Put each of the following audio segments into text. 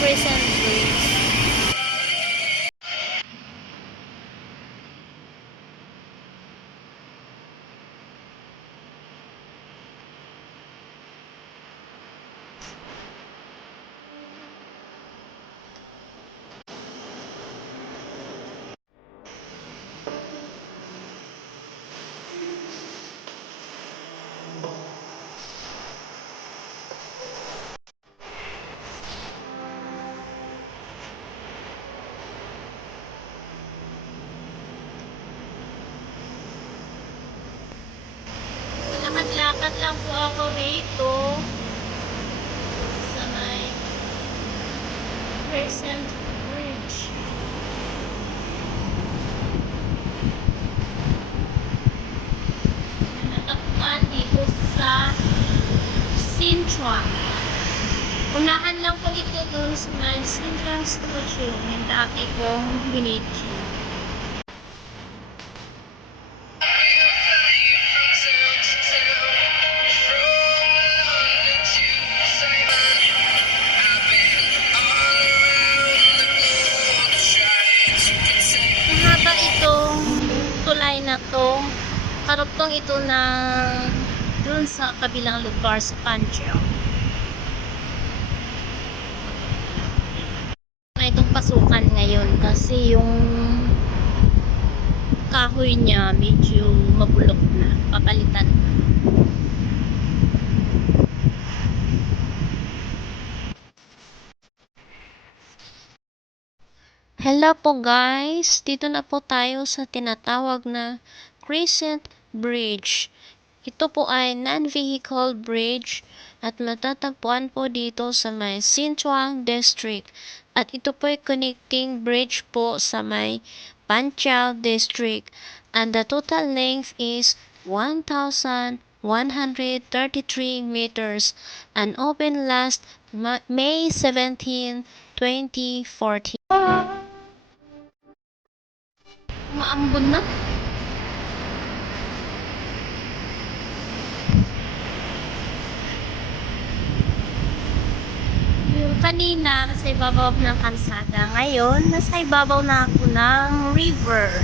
Crescent Bridge. Lakad-lakad lang po ako rito sa may Crescent Bridge. Natakpan dito sa Sinchua. Unahan lang po ito doon sa may Central Station, yung dati kong village. Mahaba itong tulay na to. Karugtong ito na dun sa kabilang lugar sa Pancho. Na itong pasukan ngayon kasi yung kahoy niya medyo mabulok na, papalitan na. Hello po guys, dito na po tayo sa tinatawag na Crescent Bridge. Ito po ay non-vehicle bridge at matatagpuan po dito sa may Sintuang District. At ito po ay connecting bridge po sa may Panchal District. And the total length is 1,133 meters and open last May 17, 2014. Maambon na. Yung kanina, nasa ibabaw ng kalsada. Ngayon, nasa ibabaw na ako ng river.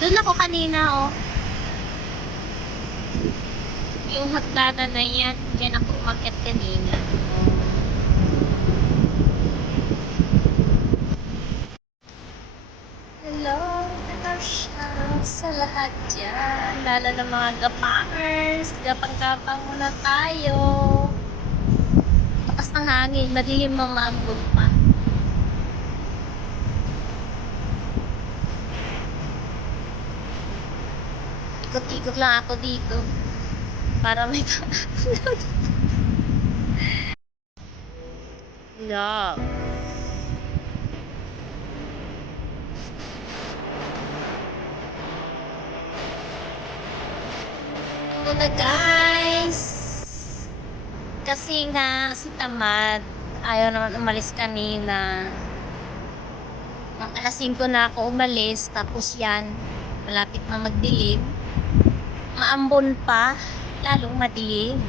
Doon ako kanina, oh. Yung hagdanan na yan, dyan ako umakyat kanina. Hello, sa lahat dyan. Lalo ng mga gapangers. Gapang-gapang muna tayo. Takas ng hangin, madilim ang maambon pa. Ikot-ikot lang ako dito. Para may no. Ito na guys. Kasi nga si tamad. Ayaw naman umalis kanina. Ang alas 5 na ako umalis. Tapos yan. Malapit na magdilim. Maambon pa. Lalong madilim.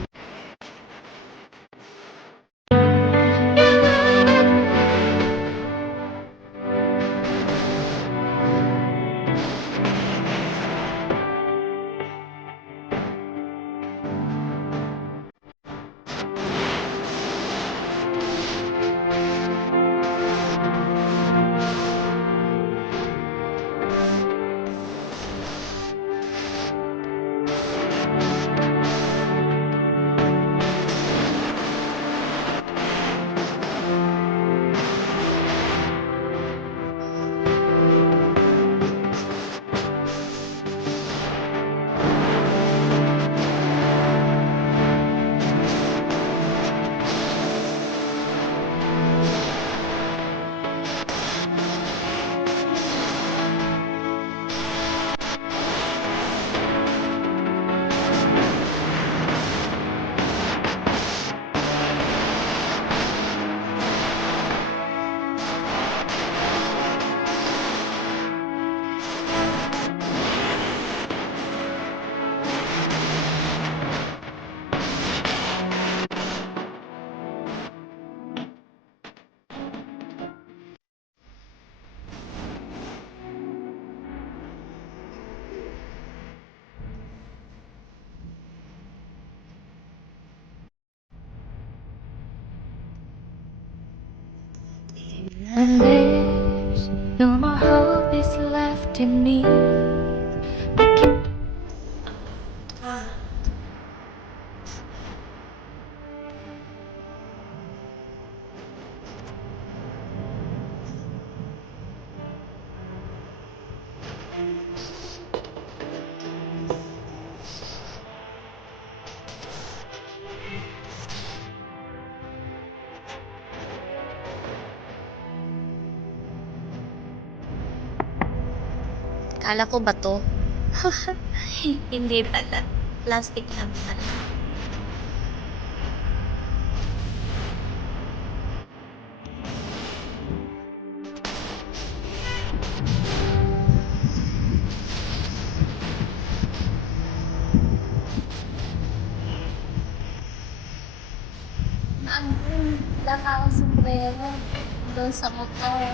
left in me. Kala ko ba to? Hindi pala. Plastic lang pala. Ang nakakasumbrero doon sa motor.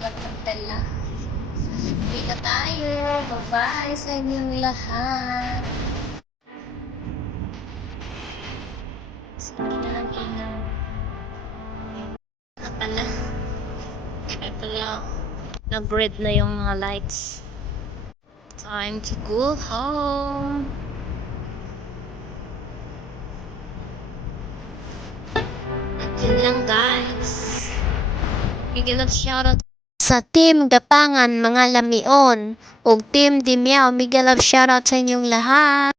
Magkantala. Hindi na tayo. Bye-bye sa inyong lahat. Sige na, ingat. Ano pala? Ito lang. Nag-red na yung mga lights. Time to go home. Yun lang guys. Bigyan ng shoutout sa Team Gapangan mga lamion ug Team Dimyaw. Bigyan ng shoutout sa inyong lahat.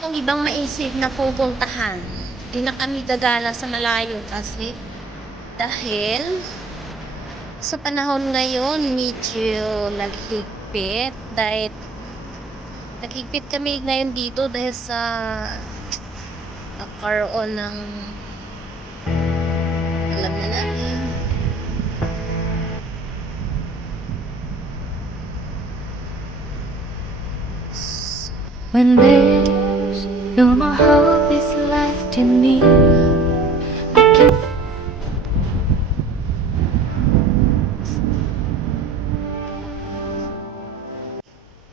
Ang ibang maisip na pupuntahan, di na kami gagala sa malayo kasi dahil sa panahon ngayon medyo naghigpit kami ngayon dito dahil sa nagkaroon ng alam na natin. When there's no more hope is left in me.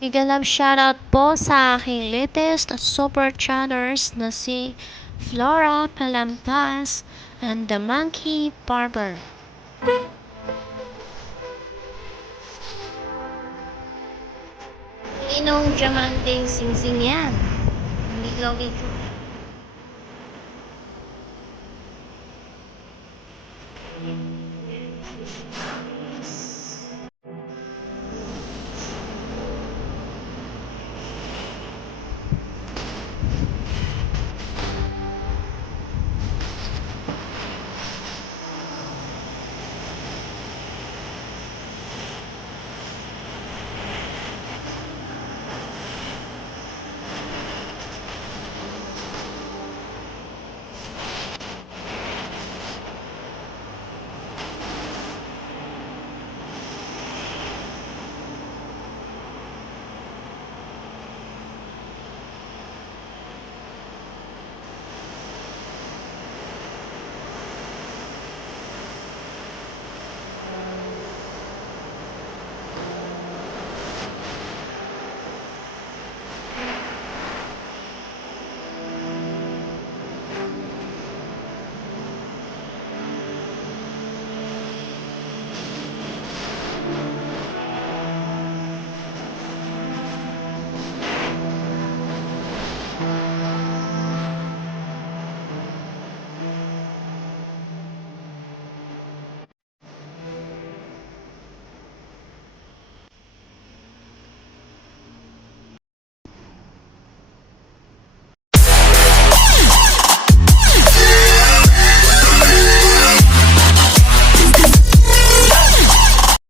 Big love shoutout po sa aking latest super chatters na si Flora Palampas and the Monkey Barber. Inong diamante sing-sing yan. Hindi logiko.